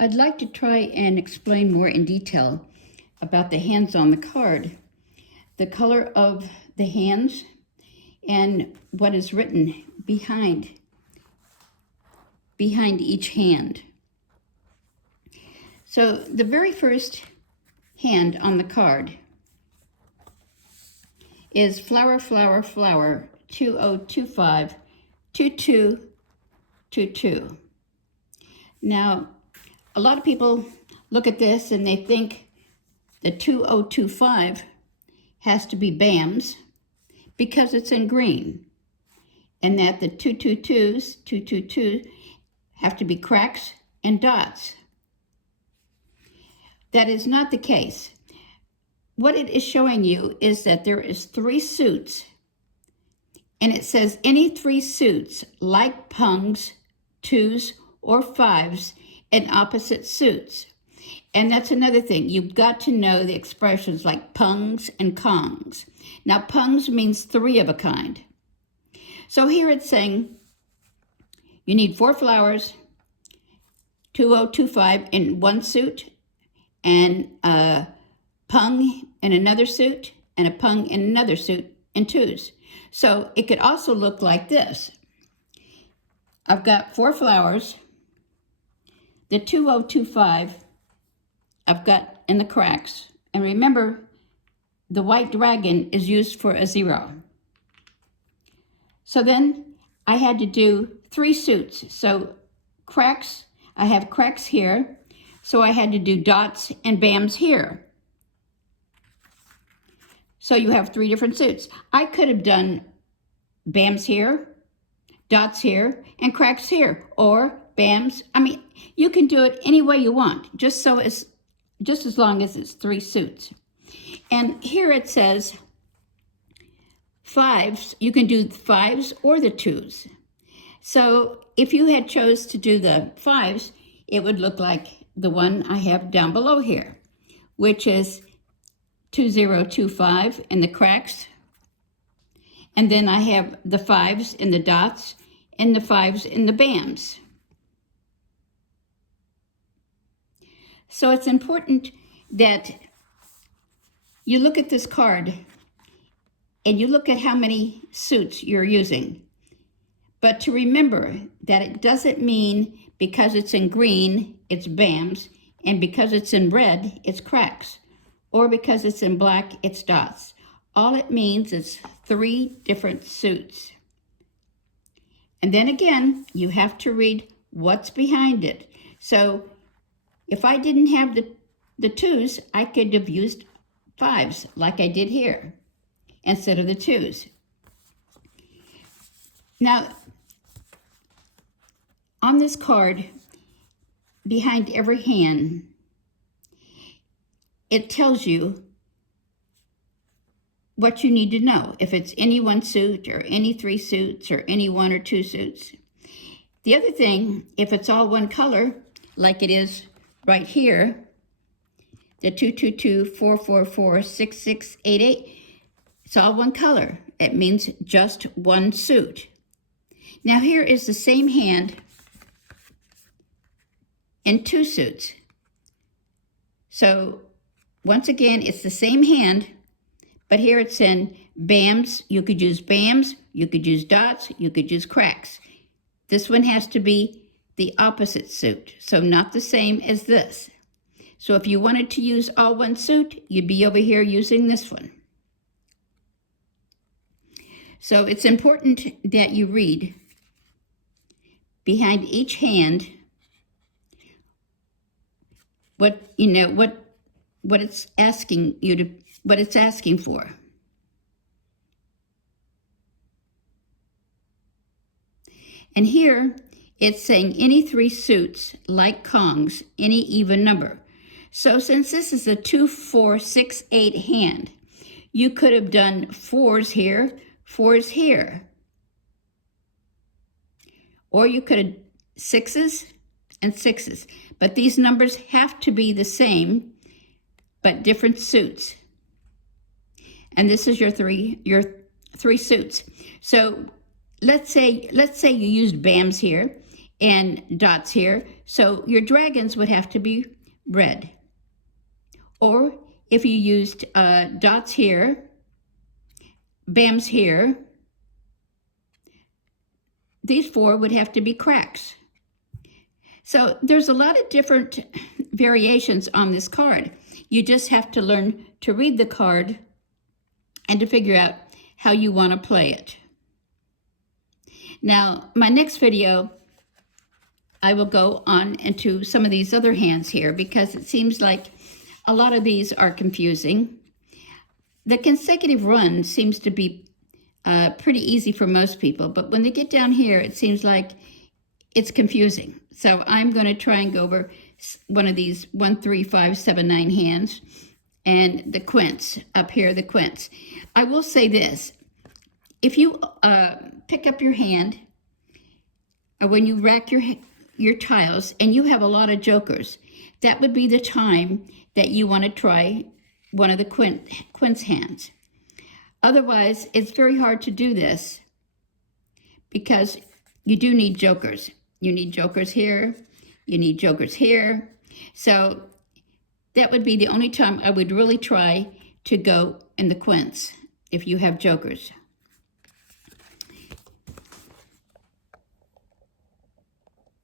I'd like to try and explain more in detail about the hands on the card, the color of the hands, and what is written behind each hand. So the very first hand on the card is flower, flower, flower, 2025, 2222. Now, a lot of people look at this and they think the 2025 has to be BAMs because it's in green, and that the 222s have to be cracks and dots. That is not the case. What it is showing you is that there is 3 suits, and it says any 3 suits like pungs, 2s, or 5s in opposite suits. And that's another thing. You've got to know the expressions like pungs and kongs. Now, pungs means 3 of a kind. So here it's saying you need 4 flowers, 2025 in one suit, and a pung in another suit, and a pung in another suit in 2s. So it could also look like this. I've got 4 flowers. The 2025 I've got in the cracks. And remember, the white dragon is used for a 0. So then I had to do 3 suits. So cracks, I have cracks here. So I had to do dots and BAMs here. So you have 3 different suits. I could have done BAMs here, dots here, and cracks here, or BAMs. I mean, you can do it any way you want, just as long as it's 3 suits. And here it says 5s. You can do the 5s or the 2s. So if you had chose to do the 5s, it would look like the one I have down below here, which is 2025 in the cracks. And then I have the 5s in the dots and the 5s in the BAMs. So it's important that you look at this card and you look at how many suits you're using. But to remember that it doesn't mean because it's in green, it's BAMs, and because it's in red, it's cracks, or because it's in black, it's dots. All it means is 3 different suits. And then again, you have to read what's behind it. So if I didn't have the 2s, I could have used 5s like I did here instead of the 2s. Now, on this card, behind every hand, it tells you what you need to know, if it's any 1 suit or any 3 suits or any 1 or 2 suits. The other thing, if it's all one color, like it is right here, the 222-444-6688, it's all one color. It means just 1 suit. Now here is the same hand in 2 suits. So once again, it's the same hand, but here it's in BAMs. You could use BAMs, you could use dots, you could use cracks. This one has to be the opposite suit, so not the same as this. So if you wanted to use all 1 suit, you'd be over here using this one. So it's important that you read behind each hand what it's asking you to, what it's asking for. And here it's saying any 3 suits like kongs, any even number. So since this is a 2, 4, 6, 8 hand, you could have done 4s here, 4s here. Or you could have 6s and 6s. But these numbers have to be the same, but different suits. And this is your three suits. So let's say you used BAMs here, and dots here. So your dragons would have to be red. Or if you used dots here, bams here, these 4 would have to be cracks. So there's a lot of different variations on this card. You just have to learn to read the card and to figure out how you want to play it. Now, my next video, I will go on into some of these other hands here because it seems like a lot of these are confusing. The consecutive run seems to be pretty easy for most people, but when they get down here, it seems like it's confusing. So I'm going to try and go over one of these 1, 3, 5, 7, 9 hands and the quints up here, the quints. I will say this. If you pick up your hand, or when you rack your tiles and you have a lot of jokers, that would be the time that you want to try one of the quints hands. Otherwise, it's very hard to do this because you do need jokers. You need jokers here, you need jokers here. So that would be the only time I would really try to go in the quints if you have jokers.